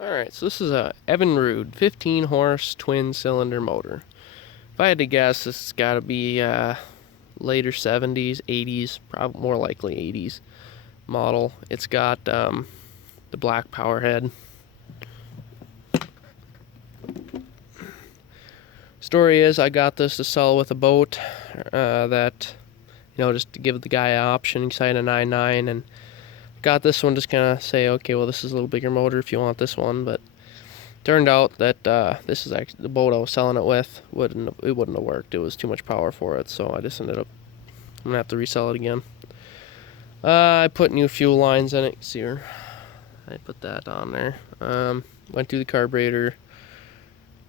Alright, so this is a Evinrude 15 horse twin cylinder motor. If I had to guess, this has got to be later 70s, 80s, probably more likely 80s model. It's got the black power head. Story is, I got this to sell with a boat that, just to give the guy an option. He signed a 9.9 and got this one just kind of say, okay, well, this is a little bigger motor if you want this one, but turned out that this is actually the boat I was selling it with. It wouldn't have worked. It was too much power for it, so I just ended up, I'm gonna have to resell it again. I put new fuel lines in it. You can see her. I put that on there. Went through the carburetor.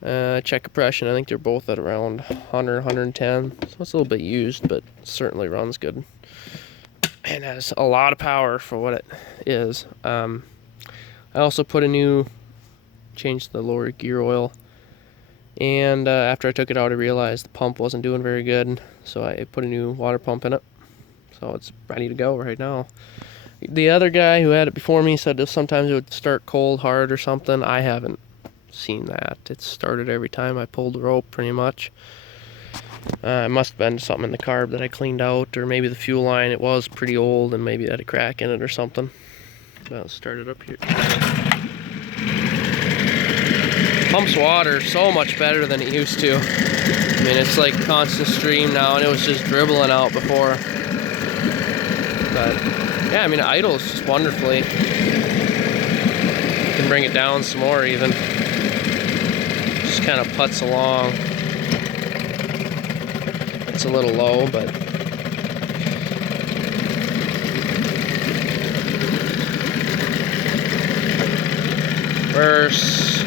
Check compression. I think they're both at around 100, 110. So it's a little bit used, but certainly runs good. And has a lot of power for what it is. I also put changed the lower gear oil. And after I took it out, I realized the pump wasn't doing very good. So I put a new water pump in it. So it's ready to go right now. The other guy who had it before me said that sometimes it would start cold hard or something. I haven't seen that. It started every time I pulled the rope pretty much. It must have been something in the carb that I cleaned out, or maybe the fuel line. It was pretty old and maybe it had a crack in it or something. I'll start it up here. Pumps water so much better than it used to. I mean, it's like constant stream now, and it was just dribbling out before. But yeah, I mean, it idles just wonderfully. You can bring it down some more even. Just kind of putts along. It's a little low, but reverse.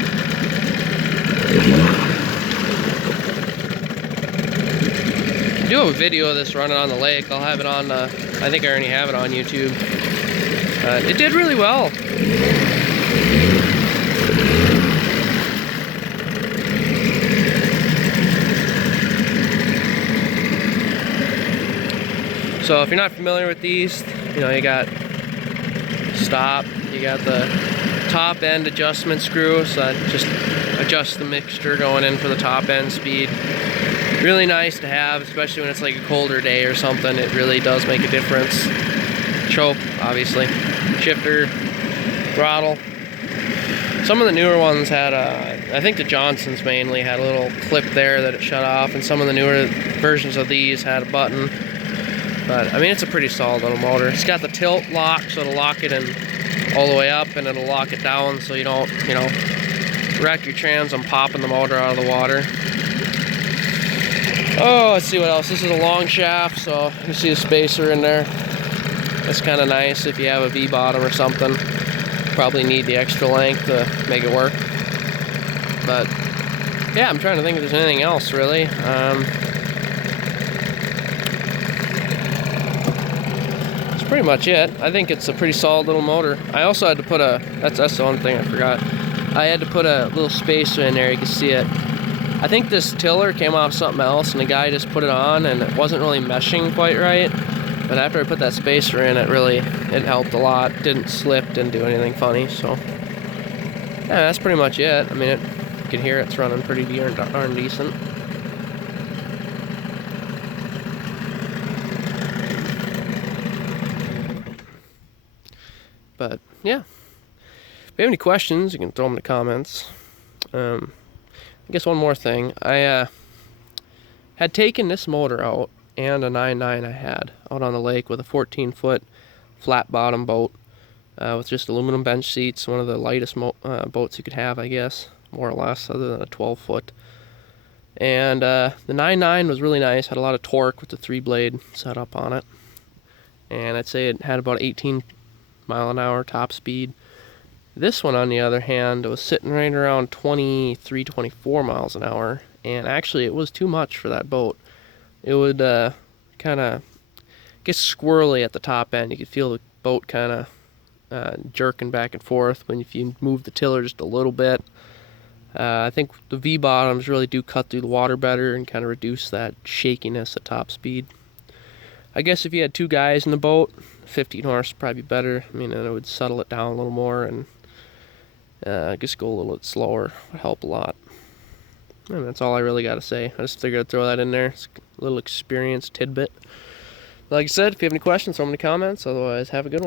I do have a video of this running on the lake. I'll have it on, I think I already have it on YouTube. It did really well. So if you're not familiar with these, you got stop, you got the top end adjustment screw, so that just adjusts the mixture going in for the top end speed. Really nice to have, especially when it's like a colder day or something. It really does make a difference. Choke, obviously. Shifter, throttle. Some of the newer ones had, I think the Johnsons mainly had a little clip there that it shut off, and some of the newer versions of these had a button. But I mean, it's a pretty solid little motor. It's got the tilt lock, so it'll lock it in all the way up, and it'll lock it down so you don't, wreck your trans on popping the motor out of the water. Oh, let's see what else. This is a long shaft, so you can see a spacer in there. That's kind of nice if you have a V-bottom or something. Probably need the extra length to make it work. But yeah, I'm trying to think if there's anything else really. That's pretty much it. I think it's a pretty solid little motor. I also had to put that's the one thing I forgot. I had to put a little spacer in there. You can see it. I think this tiller came off something else, and the guy just put it on, and it wasn't really meshing quite right. But after I put that spacer in, it helped a lot. Didn't slip, didn't do anything funny. So yeah, that's pretty much it. I mean, you can hear it's running pretty darn decent. But yeah, if you have any questions, you can throw them in the comments. I guess one more thing. I had taken this motor out and a 9.9 I had out on the lake with a 14-foot flat bottom boat with just aluminum bench seats. One of the lightest boats you could have, I guess, more or less, other than a 12-foot. And the 9.9 was really nice. Had a lot of torque with the 3-blade setup on it. And I'd say it had about 18 mile an hour top speed. This one, on the other hand, was sitting right around 23, 24 miles an hour, and actually it was too much for that boat. It would kind of get squirrely at the top end. You could feel the boat kind of jerking back and forth if you move the tiller just a little bit. I think the V-bottoms really do cut through the water better and kind of reduce that shakiness at top speed. I guess if you had two guys in the boat, 15 horse would probably be better. I mean, it would settle it down a little more, and Just go a little bit slower would help a lot. And that's all I really got to say. I just figured I'd throw that in there. It's a little experience tidbit. Like I said, if you have any questions, throw them in the comments. Otherwise, have a good one.